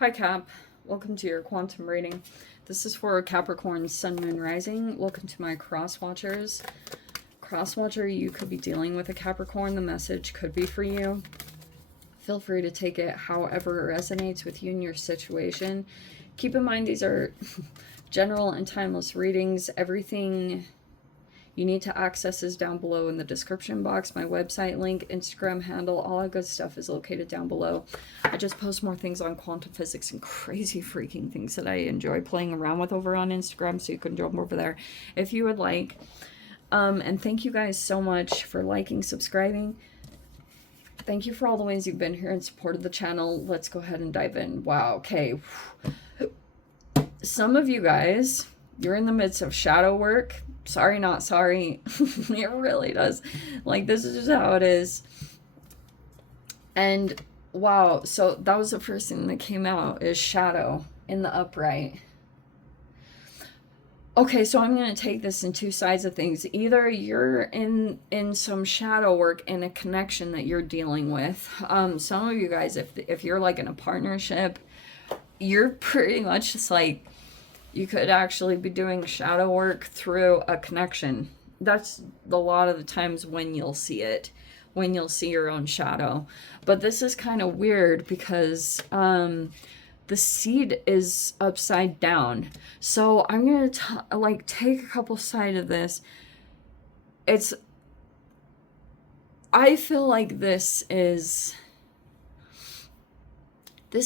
Hi Cap, welcome to your quantum reading. This is for Capricorn Sun, Moon, Rising. Welcome to my cross watchers. Cross watcher, you could be dealing with a Capricorn. The message could be for you. Feel free to take it however it resonates with you and your situation. Keep in mind these are general and timeless readings. Everything you need to access is down below in the description box. My website link, Instagram handle, all that good stuff is located down below. I just post more things on quantum physics and crazy freaking things that I enjoy playing around with over on Instagram, so you can jump over there if you would like. And thank you guys so much for liking, subscribing. Thank you for all the ways you've been here and supported the channel. Let's go ahead and dive in. Wow, okay. Some of you guys, you're in the midst of shadow work. Sorry, not sorry. It really does. Like, this is just how it is. And wow, so that was the first thing that came out, is shadow in the upright. Okay, so I'm going to take this in two sides of things. Either you're in some shadow work in a connection that you're dealing with. Some of you guys, if you're like in a partnership, you're pretty much just like, you could actually be doing shadow work through a connection. That's a lot of the times when you'll see it, when you'll see your own shadow. But this is kind of weird because the seed is upside down. So I'm going to like take a couple sides of this. I feel like this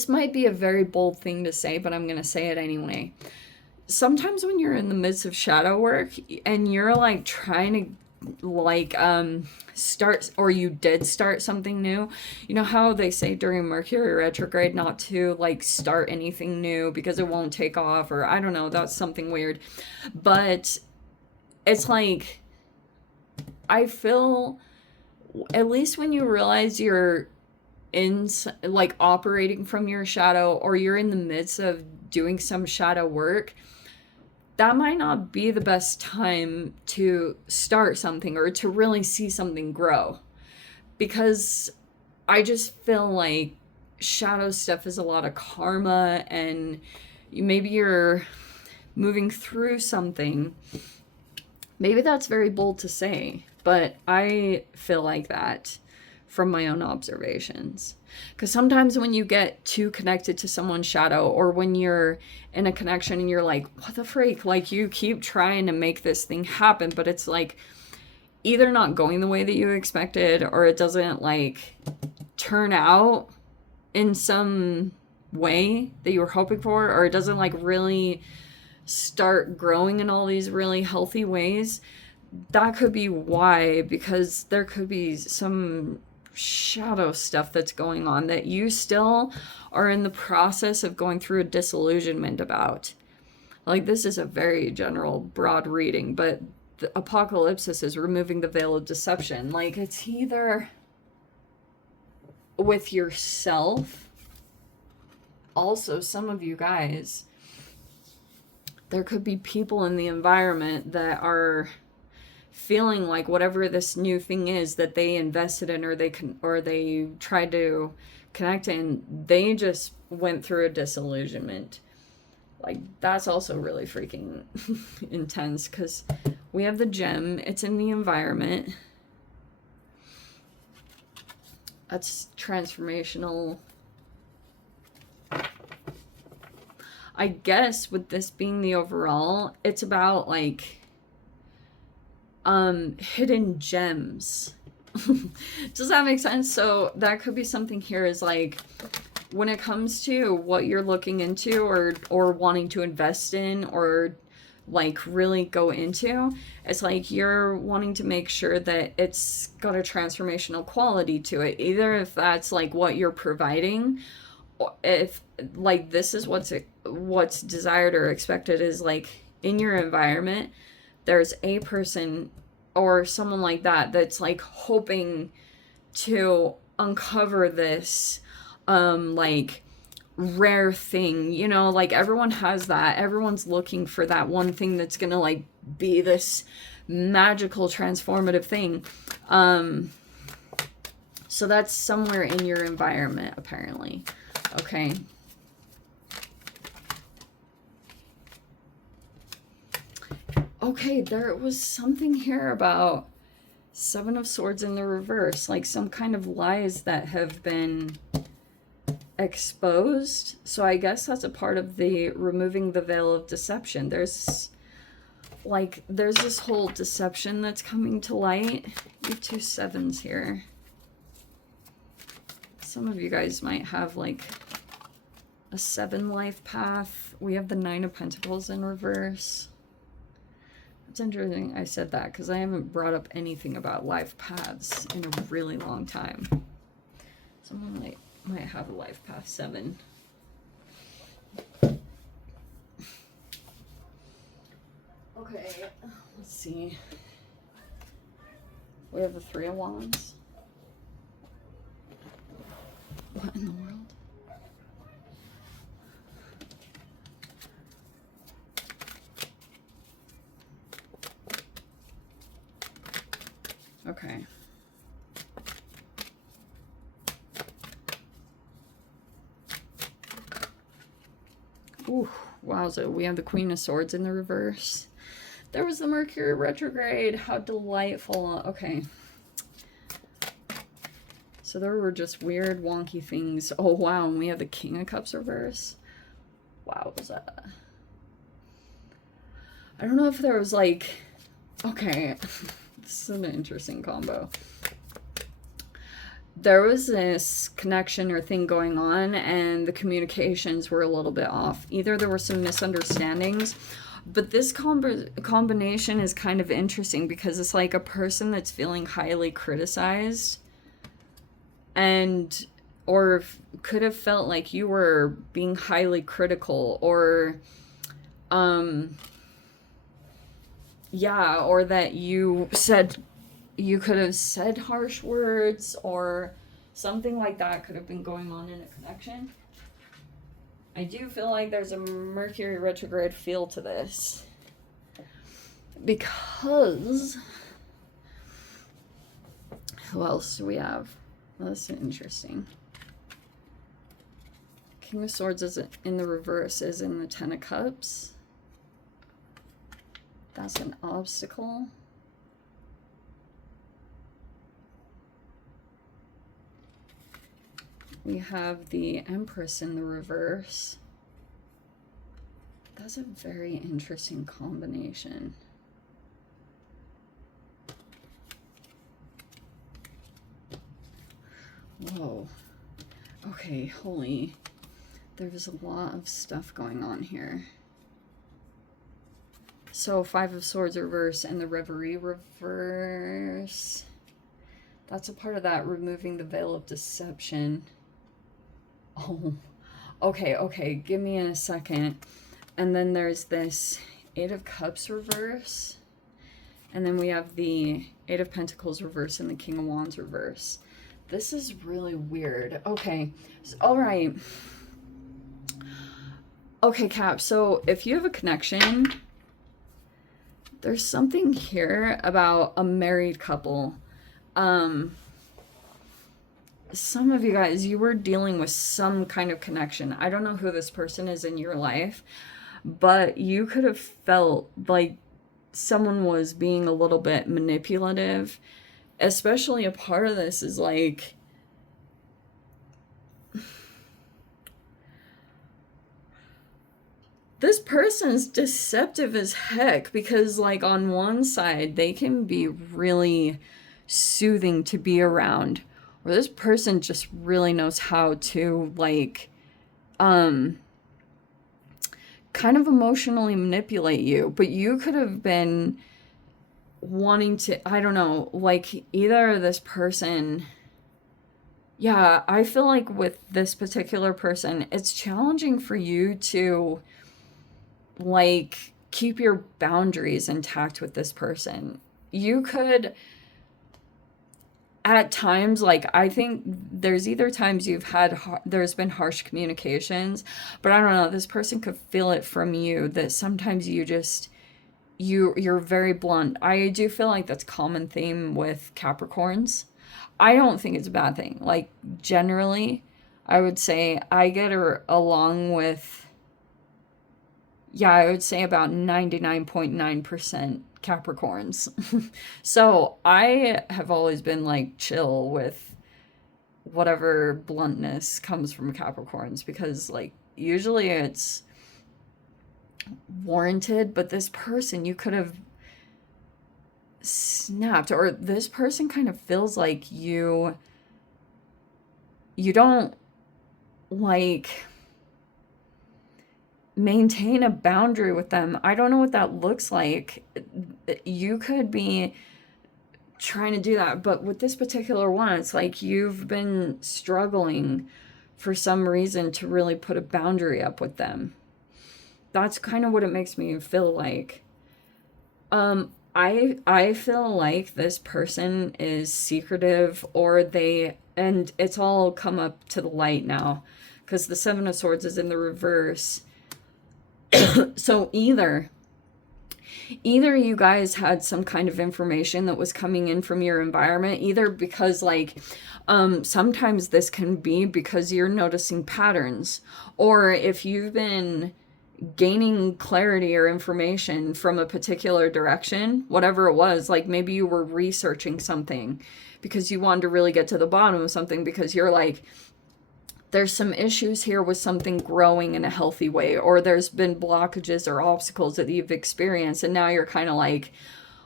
might be a very bold thing to say, but I'm going to say it anyway. Sometimes when you're in the midst of shadow work and you're like trying to like start, or you did start something new, you know how they say during Mercury retrograde not to like start anything new because it won't take off, or I don't know, that's something weird. But it's like, I feel, at least when you realize you're in like operating from your shadow, or you're in the midst of doing some shadow work, that might not be the best time to start something or to really see something grow. Because I just feel like shadow stuff is a lot of karma, and maybe you're moving through something. Maybe that's very bold to say, but I feel like that from my own observations. Because sometimes when you get too connected to someone's shadow, or when you're in a connection and you're like, what the freak? Like, you keep trying to make this thing happen, but it's like either not going the way that you expected, or it doesn't like turn out in some way that you were hoping for, or it doesn't like really start growing in all these really healthy ways. That could be why, because there could be some shadow stuff that's going on that you still are in the process of going through a disillusionment about. Like, this is a very general, broad reading, but the apocalypsis is removing the veil of deception. Like, it's either with yourself. Also, some of you guys, there could be people in the environment that are feeling like whatever this new thing is that they invested in, or they tried to connect in, they just went through a disillusionment. Like, that's also really freaking intense, because we have the gem, it's in the environment. That's transformational. I guess with this being the overall, it's about like hidden gems. Does that make sense? So that could be something here, is like, when it comes to what you're looking into, or wanting to invest in, or like really go into, it's like you're wanting to make sure that it's got a transformational quality to it. Either if that's like what you're providing, or if like this is what's desired or expected, is like in your environment there's a person or someone like that that's like hoping to uncover this like rare thing, you know, like everyone has that. Everyone's looking for that one thing that's gonna like be this magical transformative thing. So that's somewhere in your environment, apparently. Okay. Okay, there was something here about Seven of Swords in the reverse, like some kind of lies that have been exposed. So I guess that's a part of the removing the veil of deception. There's this whole deception that's coming to light. You have 2 sevens here. Some of you guys might have like a 7 life path. We have the 9 of Pentacles in reverse. It's interesting I said that because I haven't brought up anything about life paths in a really long time. Someone might have a life path 7. Okay, let's see. We have the 3 of Wands. What in the world? Okay. Ooh, wowza. We have the Queen of Swords in the reverse. There was the Mercury retrograde. How delightful. Okay. So there were just weird, wonky things. Oh, wow. And we have the King of Cups reverse. Wow, what was that? I don't know if there was like... Okay. This is an interesting combo. There was this connection or thing going on, and the communications were a little bit off. Either there were some misunderstandings, but this combination is kind of interesting because it's like a person that's feeling highly criticized and or could have felt like you were being highly critical, or yeah, or that you could have said harsh words, or something like that could have been going on in a connection. I do feel like there's a Mercury retrograde feel to this. Because... who else do we have? Well, that's interesting. King of Swords is in the reverse, is in the 10 of Cups. That's an obstacle. We have the Empress in the reverse. That's a very interesting combination. Whoa. Okay, holy. There was a lot of stuff going on here. So 5 of Swords reverse and the Reverie reverse. That's a part of that removing the veil of deception. Oh, okay, give me a second. And then there's this 8 of Cups reverse. And then we have the 8 of Pentacles reverse and the King of Wands reverse. This is really weird. Okay, so, all right. Okay, Cap, so if you have a connection, there's something here about a married couple. Some of you guys, you were dealing with some kind of connection. I don't know who this person is in your life, but you could have felt like someone was being a little bit manipulative. Especially a part of this is like... this person's deceptive as heck, because like on one side they can be really soothing to be around, or this person just really knows how to like kind of emotionally manipulate you. But you could have been wanting to, I don't know, like either this person... yeah, I feel like with this particular person, it's challenging for you to like keep your boundaries intact with this person. You could at times, like, I think there's either times you've had there's been harsh communications, but I don't know, this person could feel it from you that sometimes you just you're very blunt. I do feel like that's a common theme with Capricorns. I don't think it's a bad thing. Like, generally, I would say I get along with yeah, I would say about 99.9% Capricorns. So I have always been like chill with whatever bluntness comes from Capricorns because like usually it's warranted, but this person you could have snapped, or this person kind of feels like you don't like maintain a boundary with them. I don't know what that looks like. You could be trying to do that, but with this particular one, it's like you've been struggling for some reason to really put a boundary up with them. That's kind of what it makes me feel like. I feel like this person is secretive, or and it's all come up to the light now because the Seven of Swords is in the reverse. So either you guys had some kind of information that was coming in from your environment, either because like sometimes this can be because you're noticing patterns, or if you've been gaining clarity or information from a particular direction, whatever it was, like maybe you were researching something because you wanted to really get to the bottom of something because you're like, there's some issues here with something growing in a healthy way, or there's been blockages or obstacles that you've experienced, and now you're kind of like,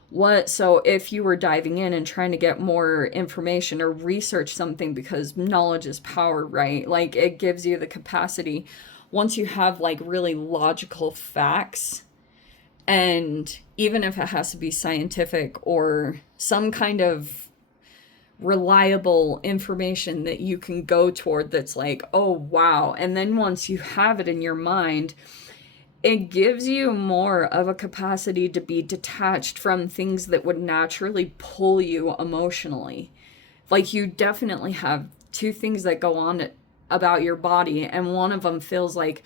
what? So if you were diving in and trying to get more information or research something, because knowledge is power, right? Like it gives you the capacity, once you have like really logical facts, and even if it has to be scientific or some kind of reliable information that you can go toward, that's like, oh wow. And then once you have it in your mind, it gives you more of a capacity to be detached from things that would naturally pull you emotionally. Like you definitely have two things that go on about your body, and one of them feels like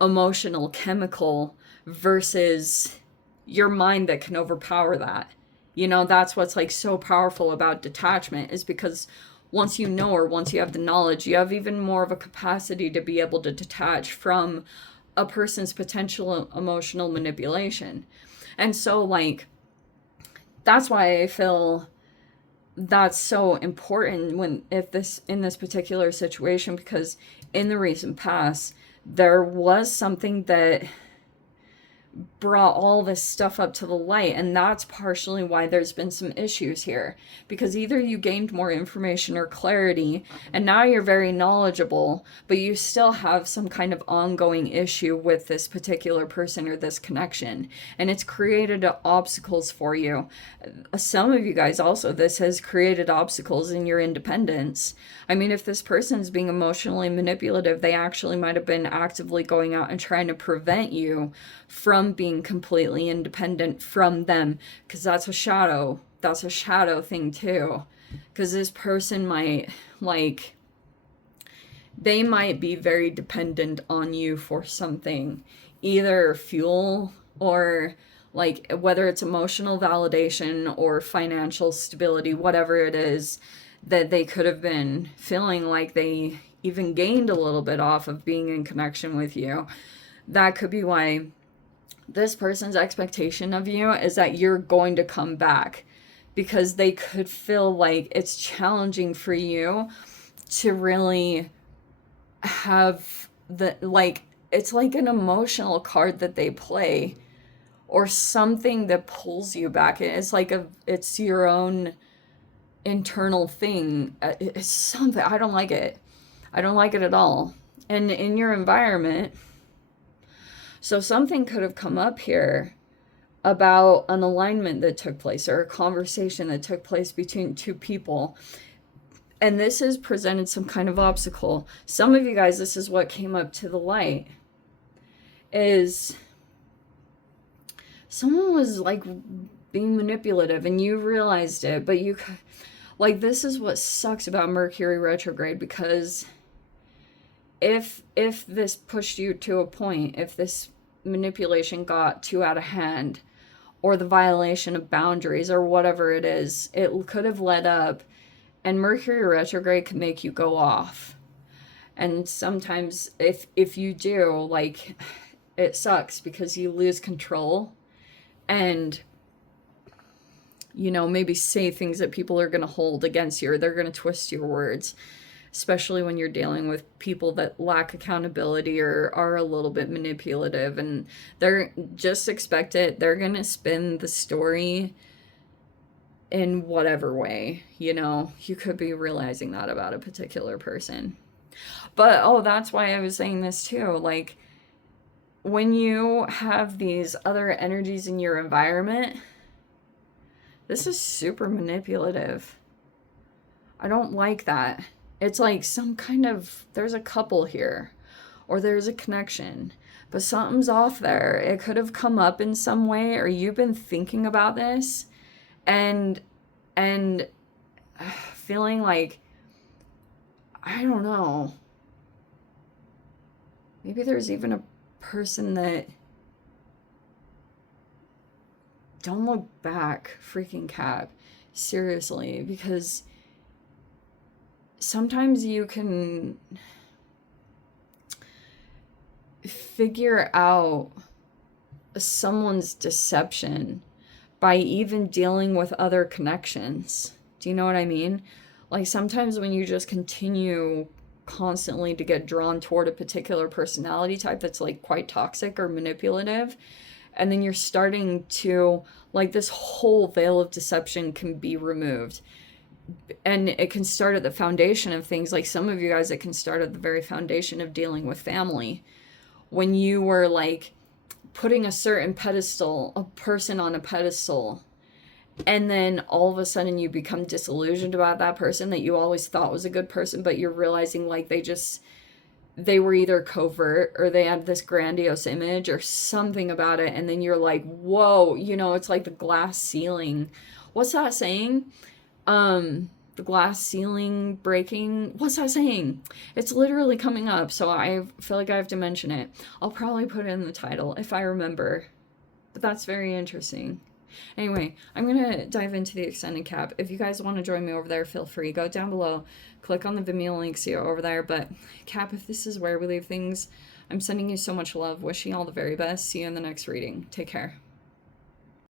emotional, chemical, versus your mind that can overpower that. You know, that's what's like so powerful about detachment, is because once you know, or once you have the knowledge, you have even more of a capacity to be able to detach from a person's potential emotional manipulation. And so like that's why I feel that's so important when if this in this particular situation, because in the recent past there was something that brought all this stuff up to the light, and that's partially why there's been some issues here, because either you gained more information or clarity and now you're very knowledgeable, but you still have some kind of ongoing issue with this particular person or this connection, and it's created obstacles for you. Some of you guys also, this has created obstacles in your independence. I mean, if this person is being emotionally manipulative, they actually might have been actively going out and trying to prevent you from being completely independent from them, because that's a shadow thing too, because this person might like, they might be very dependent on you for something, either fuel or like whether it's emotional validation or financial stability, whatever it is that they could have been feeling like they even gained a little bit off of being in connection with you. That could be why this person's expectation of you is that you're going to come back, because they could feel like it's challenging for you to really have the, like, it's like an emotional card that they play, or something that pulls you back. It's like it's your own internal thing. It's something, I don't like it. I don't like it at all. And in your environment, so something could have come up here about an alignment that took place, or a conversation that took place between two people, and this has presented some kind of obstacle. Some of you guys, this is what came up to the light, is someone was like being manipulative and you realized it, but you, like, this is what sucks about Mercury retrograde, because if this pushed you to a point, if this manipulation got too out of hand, or the violation of boundaries or whatever it is, it could have led up, and Mercury retrograde can make you go off. And sometimes if you do, like, it sucks because you lose control and, you know, maybe say things that people are going to hold against you, or they're going to twist your words, especially when you're dealing with people that lack accountability or are a little bit manipulative, and they're just expect it. They're going to spin the story in whatever way, you know. You could be realizing that about a particular person. But, oh, that's why I was saying this too. Like, when you have these other energies in your environment, this is super manipulative. I don't like that. It's like some kind of, there's a couple here, or there's a connection, but something's off there. It could have come up in some way, or you've been thinking about this and feeling like, I don't know, maybe there's even a person that, don't look back, freaking Cap, seriously, because sometimes you can figure out someone's deception by even dealing with other connections. Do you know what I mean? Like, sometimes when you just continue constantly to get drawn toward a particular personality type that's like quite toxic or manipulative, and then you're starting to, like, this whole veil of deception can be removed. And it can start at the foundation of things. Like, some of you guys, it can start at the very foundation of dealing with family. When you were like putting a certain pedestal, a person on a pedestal, and then all of a sudden you become disillusioned about that person that you always thought was a good person, but you're realizing like they were either covert or they had this grandiose image or something about it. And then you're like, whoa, you know, it's like the glass ceiling. What's that saying? The glass ceiling breaking. What's that saying? It's literally coming up, so I feel like I have to mention it. I'll probably put it in the title if I remember. But that's very interesting. Anyway, I'm going to dive into the extended cap. If you guys want to join me over there, feel free. Go down below. Click on the Vimeo link, see it over there. But, Cap, if this is where we leave things, I'm sending you so much love. Wishing you all the very best. See you in the next reading. Take care.